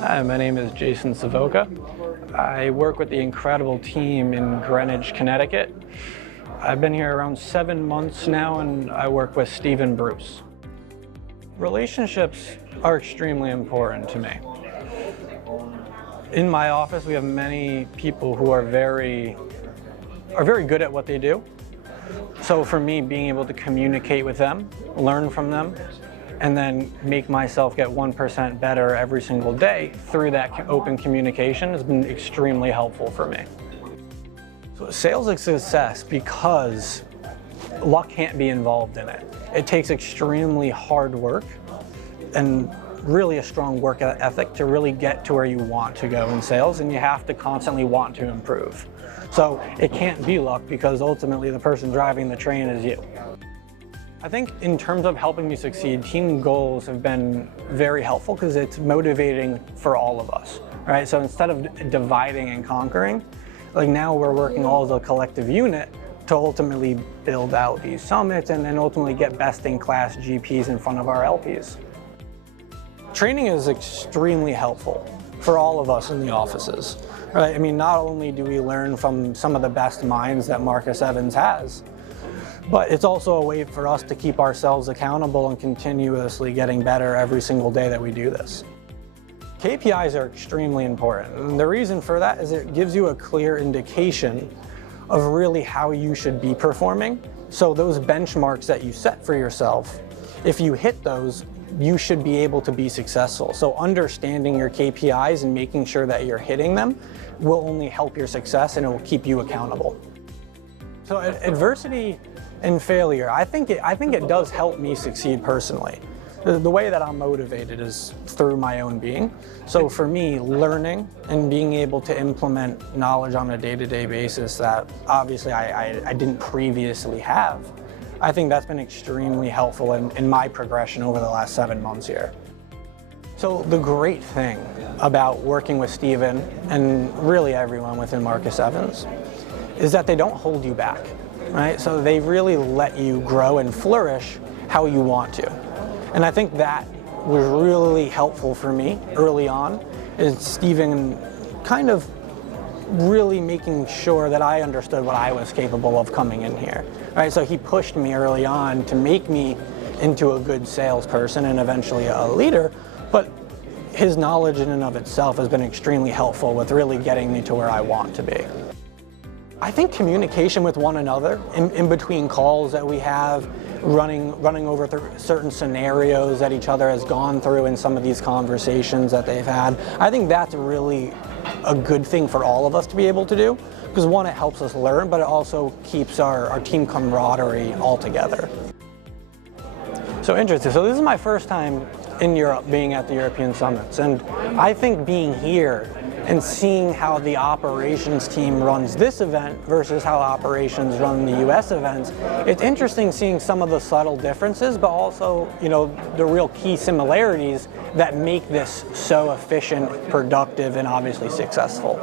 Hi, my name is Jason Savoca. I work with the incredible team in Greenwich, Connecticut. I've been here around 7 months now, and I work with Steve and Bruce. Relationships are extremely important to me. In my office, we have many people who are very good at what they do. So for me, being able to communicate with them, learn from them, and then make myself get 1% better every single day through that open communication has been extremely helpful for me. So sales is success because luck can't be involved in it. It takes extremely hard work and really a strong work ethic to really get to where you want to go in sales, and you have to constantly want to improve. So it can't be luck because ultimately the person driving the train is you. I think in terms of helping me succeed, team goals have been very helpful because it's motivating for all of us, right? So instead of dividing and conquering, like now we're working all as a collective unit to ultimately build out these summits and then ultimately get best-in-class GPs in front of our LPs. Training is extremely helpful for all of us in the offices, right? I mean, not only do we learn from some of the best minds that Marcus Evans has, but it's also a way for us to keep ourselves accountable and continuously getting better every single day that we do this. KPIs are extremely important, and the reason for that is it gives you a clear indication of really how you should be performing. So those benchmarks that you set for yourself, if you hit those, you should be able to be successful. So understanding your KPIs and making sure that you're hitting them will only help your success, and it will keep you accountable. So adversity and failure, I think it does help me succeed personally. The way that I'm motivated is through my own being. So for me, learning and being able to implement knowledge on a day-to-day basis that obviously I didn't previously have, I think that's been extremely helpful in my progression over the last 7 months here. So the great thing about working with Steven and really everyone within Marcus Evans is that they don't hold you back, right? So they really let you grow and flourish how you want to. And I think that was really helpful for me early on, is Steven kind of really making sure that I understood what I was capable of coming in here, right? So he pushed me early on to make me into a good salesperson and eventually a leader, but his knowledge in and of itself has been extremely helpful with really getting me to where I want to be. I think communication with one another in between calls that we have, running over certain scenarios that each other has gone through in some of these conversations that they've had, I think that's really a good thing for all of us to be able to do, because one, it helps us learn, but it also keeps our team camaraderie all together. So interesting. So this is my first time in Europe being at the European Summits, and I think being here and seeing how the operations team runs this event versus how operations run the US events, it's interesting seeing some of the subtle differences, but also, the real key similarities that make this so efficient, productive, and obviously successful.